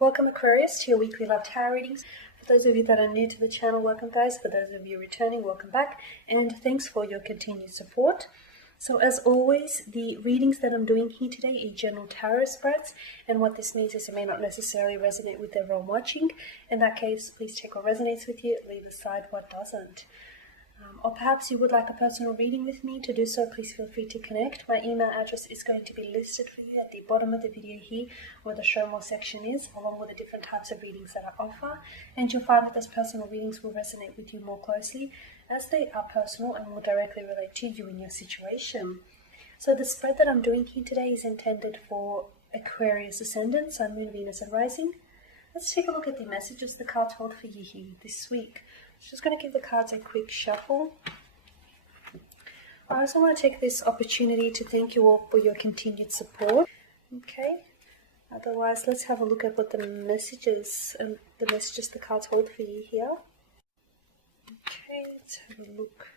Welcome Aquarius to your weekly love tarot readings. For those of you that are new to the channel, welcome guys. For those of you returning, welcome back. And thanks for your continued support. So as always, the readings that I'm doing here today are general tarot spreads. And what this means is it may not necessarily resonate with everyone watching. In that case, please check what resonates with you, leave aside what doesn't. Or perhaps you would like a personal reading with me. To do so, please feel free to connect. My email address is going to be listed for you at the bottom of the video here, where the show more section is, along with the different types of readings that I offer. And you'll find that those personal readings will resonate with you more closely, as they are personal and will directly relate to you in your situation. So the spread that I'm doing here today is intended for Aquarius ascendant, Sun, Moon, Venus and Rising. Let's take a look at the messages the cards hold for you here this week. Just going to give the cards a quick shuffle. I also want to take this opportunity to thank you all for your continued support. Okay. Otherwise, let's have a look at what the messages the cards hold for you here. Okay, let's have a look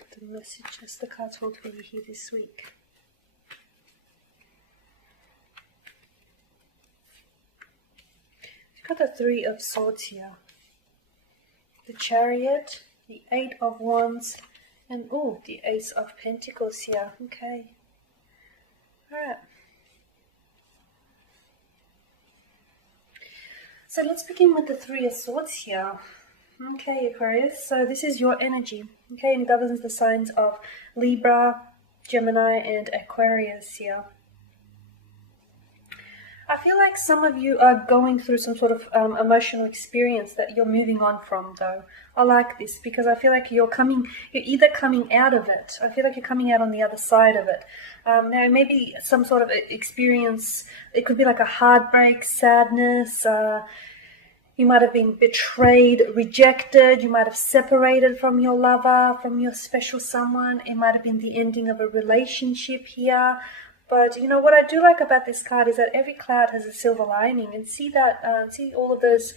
at the messages the cards hold for you here this week. You've got the Three of Swords here. The Chariot, the Eight of Wands, and the Ace of Pentacles here. Okay. Alright. So let's begin with the Three of Swords here. Okay, Aquarius. So this is your energy. Okay, and it governs the signs of Libra, Gemini, and Aquarius here. I feel like some of you are going through some sort of emotional experience that you're moving on from, though. I like this because I feel like you're either coming out of it. I feel like you're coming out on the other side of it. Now, maybe some sort of experience. It could be like a heartbreak, sadness. You might have been betrayed, rejected. You might have separated from your lover, from your special someone. It might have been the ending of a relationship here. But you know what I do like about this card is that every cloud has a silver lining, and see all of those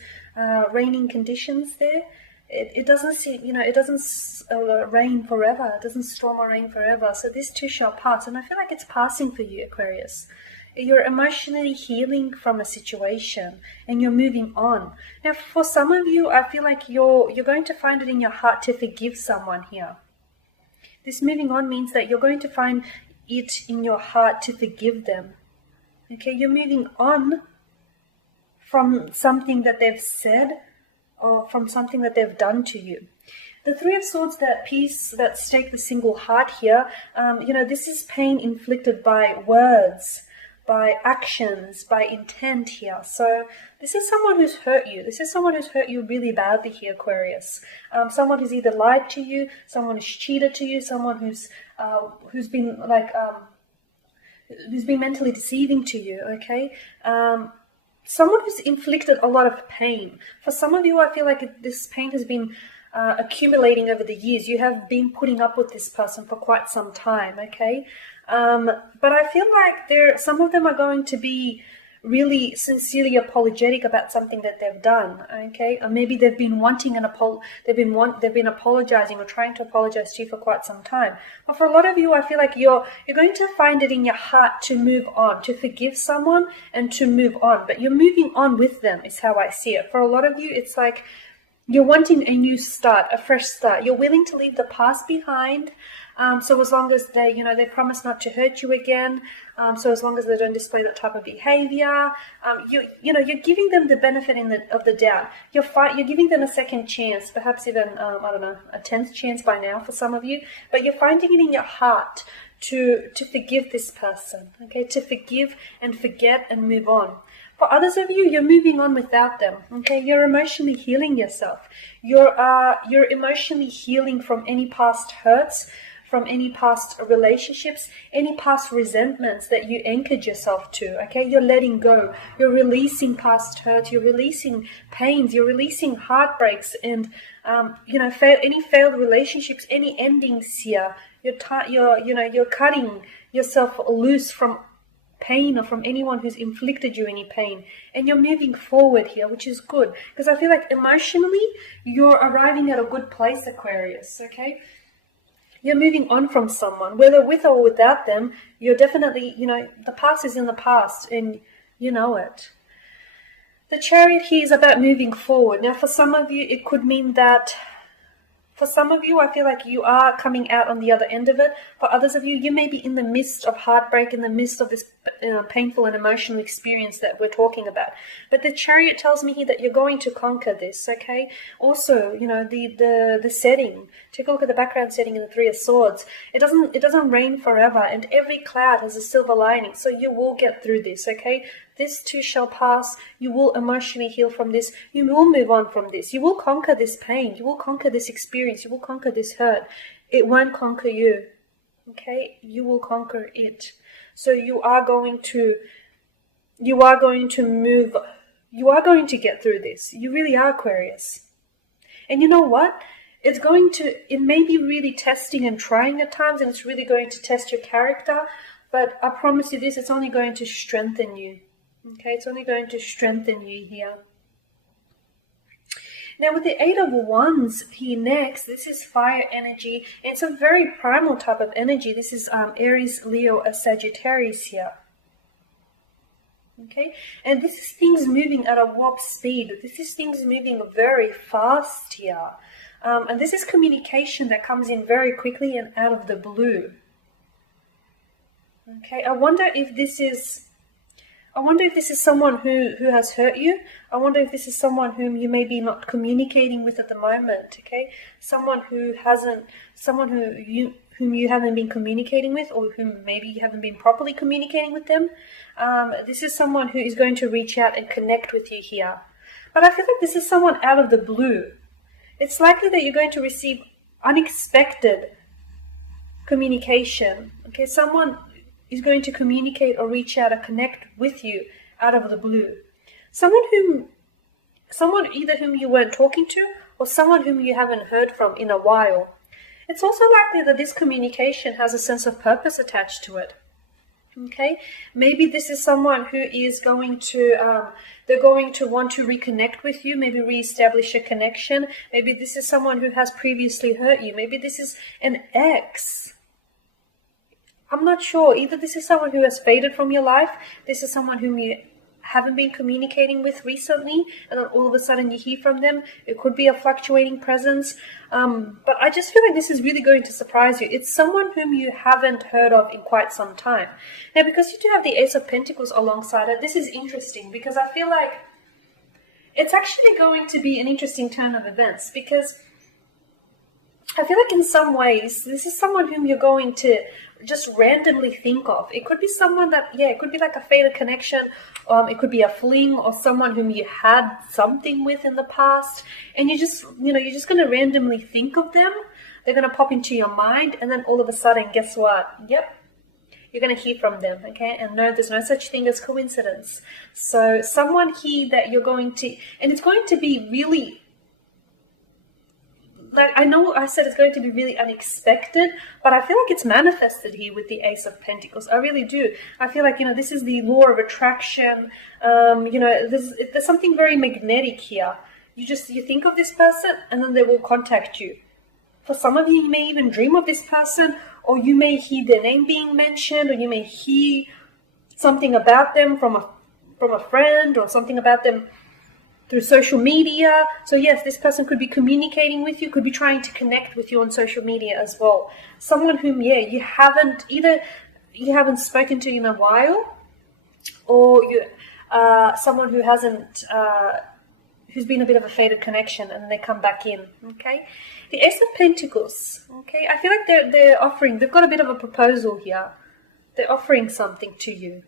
raining conditions there. It doesn't seem, it doesn't rain forever. It doesn't storm or rain forever. So this too shall pass, and I feel like it's passing for you, Aquarius. You're emotionally healing from a situation, and you're moving on. Now, for some of you, I feel like you're going to find it in your heart to forgive someone here. This moving on means that you're going to find it in your heart to forgive them. Okay, you're moving on from something that they've said or from something that they've done to you. The Three of Swords, that piece that stake the single heart here, this is pain inflicted by words, by actions, by intent here. So this is someone who's hurt you. This is someone who's hurt you really badly here, Aquarius. Someone who's either lied to you, someone who's cheated to you, someone who's been mentally deceiving to you. Okay, someone who's inflicted a lot of pain. For some of you, I feel like this pain has been accumulating over the years. You have been putting up with this person for quite some time. Okay. But I feel like some of them are going to be really sincerely apologetic about something that they've done, okay? Or maybe they've been wanting they've been apologizing or trying to apologize to you for quite some time. But for a lot of you, I feel like you're going to find it in your heart to move on, to forgive someone and to move on. But you're moving on with them is how I see it. For a lot of you, it's like you're wanting a new start, a fresh start. You're willing to leave the past behind. So as long as they promise not to hurt you again. So as long as they don't display that type of behavior, you're giving them the benefit of the doubt. You're giving them a second chance, perhaps even a 10th chance by now for some of you. But you're finding it in your heart to forgive this person. Okay, to forgive and forget and move on. For others of you, you're moving on without them. Okay, you're emotionally healing yourself. You're emotionally healing from any past hurts, from any past relationships, any past resentments that you anchored yourself to. Okay, you're letting go. You're releasing past hurts. You're releasing pains. You're releasing heartbreaks, and any failed relationships, any endings here. You're cutting yourself loose from pain or from anyone who's inflicted you any pain, and you're moving forward here, which is good, because I feel like emotionally you're arriving at a good place, Aquarius. Okay, you're moving on from someone, whether with or without them. You're definitely, the past is in the past, and you know it. The Chariot here is about moving forward. Now, for some of you, it could mean that, for some of you, I feel like you are coming out on the other end of it. For others of you, you may be in the midst of heartbreak, in the midst of this painful and emotional experience that we're talking about. But the Chariot tells me here that you're going to conquer this, okay? Also, you know, the setting. Take a look at the background setting in the Three of Swords. It doesn't rain forever, and every cloud has a silver lining. So you will get through this, okay? This too shall pass. You will emotionally heal from this. You will move on from this. You will conquer this pain. You will conquer this experience. You will conquer this hurt. It won't conquer you. Okay? You will conquer it. So you are going to move. You are going to get through this. You really are, Aquarius. And you know what? It may be really testing and trying at times, and it's really going to test your character. But I promise you this, it's only going to strengthen you. Okay, it's only going to strengthen you here. Now with the Eight of Wands here next, this is fire energy. And it's a very primal type of energy. This is Aries, Leo, or Sagittarius here. Okay, and this is things moving at a warp speed. This is things moving very fast here. And this is communication that comes in very quickly and out of the blue. Okay, I wonder if this is someone who has hurt you. I wonder if this is someone whom you may be not communicating with at the moment, okay? Someone whom you haven't been communicating with, or whom maybe you haven't been properly communicating with them. This is someone who is going to reach out and connect with you here. But I feel like this is someone out of the blue. It's likely that you're going to receive unexpected communication, okay? Someone is going to communicate or reach out or connect with you out of the blue. Someone either whom you weren't talking to, or someone whom you haven't heard from in a while. It's also likely that this communication has a sense of purpose attached to it. Okay, maybe this is someone who is going to, they're going to want to reconnect with you, maybe reestablish a connection. Maybe this is someone who has previously hurt you. Maybe this is an ex. I'm not sure. Either this is someone who has faded from your life, this is someone whom you haven't been communicating with recently, and then all of a sudden you hear from them. It could be a fluctuating presence. But I just feel like this is really going to surprise you. It's someone whom you haven't heard of in quite some time. Now, because you do have the Ace of Pentacles alongside it, this is interesting because I feel like it's actually going to be an interesting turn of events, because I feel like in some ways, this is someone whom you're going to just randomly think of. It could be someone that, it could be like a faded connection. It could be a fling, or someone whom you had something with in the past. And you're just going to randomly think of them. They're going to pop into your mind. And then all of a sudden, guess what? Yep. You're going to hear from them, okay? And no, there's no such thing as coincidence. So someone here that you're going to, and it's going to be really, like, I know I said it's going to be really unexpected, but I feel like it's manifested here with the Ace of Pentacles. I really do. I feel like, this is the law of attraction. There's something very magnetic here. You think of this person, and then they will contact you. For some of you, you may even dream of this person, or you may hear their name being mentioned, or you may hear something about them from a friend, or something about them through social media. So yes, this person could be communicating with you, could be trying to connect with you on social media as well. Someone whom, you haven't spoken to in a while, or someone who hasn't, who's been a bit of a faded connection, and they come back in, okay? The Ace of Pentacles, okay? I feel like they've got a bit of a proposal here. They're offering something to you.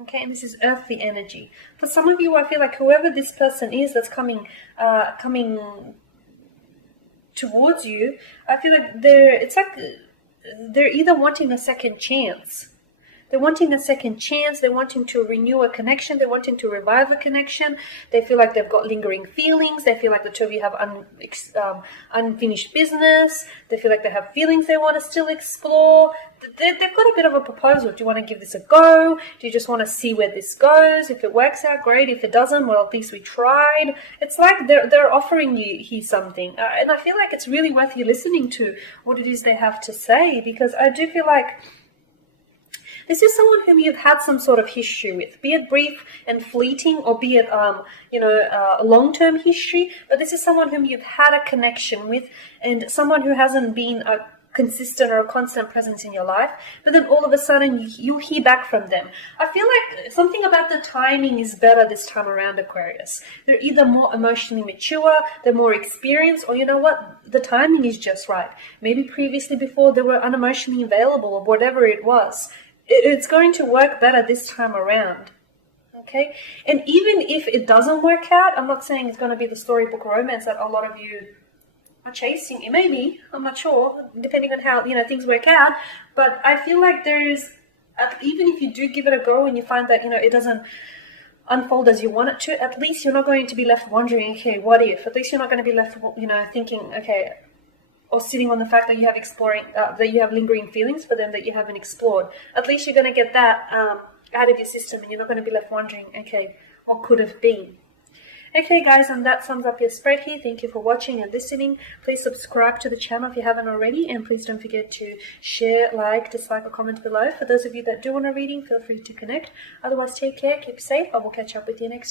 Okay, and this is earthly energy. For some of you, I feel like whoever this person is that's coming towards you, I feel like they're either wanting a second chance. They're wanting a second chance. They're wanting to renew a connection. They're wanting to revive a connection. They feel like they've got lingering feelings. They feel like the two of you have unfinished business. They feel like they have feelings they want to still explore. They've got a bit of a proposal. Do you want to give this a go? Do you just want to see where this goes? If it works out, great. If it doesn't, well, at least we tried. It's like they're offering you here something. And I feel like it's really worth you listening to what it is they have to say, because I do feel like This is someone whom you've had some sort of history with, be it brief and fleeting, or be it, a long-term history. But this is someone whom you've had a connection with, and someone who hasn't been a consistent or a constant presence in your life, but then all of a sudden you hear back from them. I feel like something about the timing is better this time around, Aquarius. They're either more emotionally mature, they're more experienced, or you know what, the timing is just right. Maybe previously, before, they were unemotionally available, or whatever it was. It's going to work better this time around. Okay, and even if it doesn't work out, I'm not saying it's going to be the storybook romance that a lot of you are chasing. It may be, I'm not sure, depending on how things work out. But I feel like there's, even if you do give it a go and you find that it doesn't unfold as you want it to, at least you're not going to be left wondering, okay, what if? At least you're not going to be left thinking, okay, or sitting on the fact that you have that you have lingering feelings for them that you haven't explored. At least you're going to get that out of your system, and you're not going to be left wondering, okay, what could have been. Okay guys, and that sums up your spread here. Thank you for watching and listening. Please subscribe to the channel if you haven't already, and please don't forget to share, like, dislike, or comment below. For those of you that do want a reading, feel free to connect. Otherwise, take care, keep safe. I will catch up with you next week.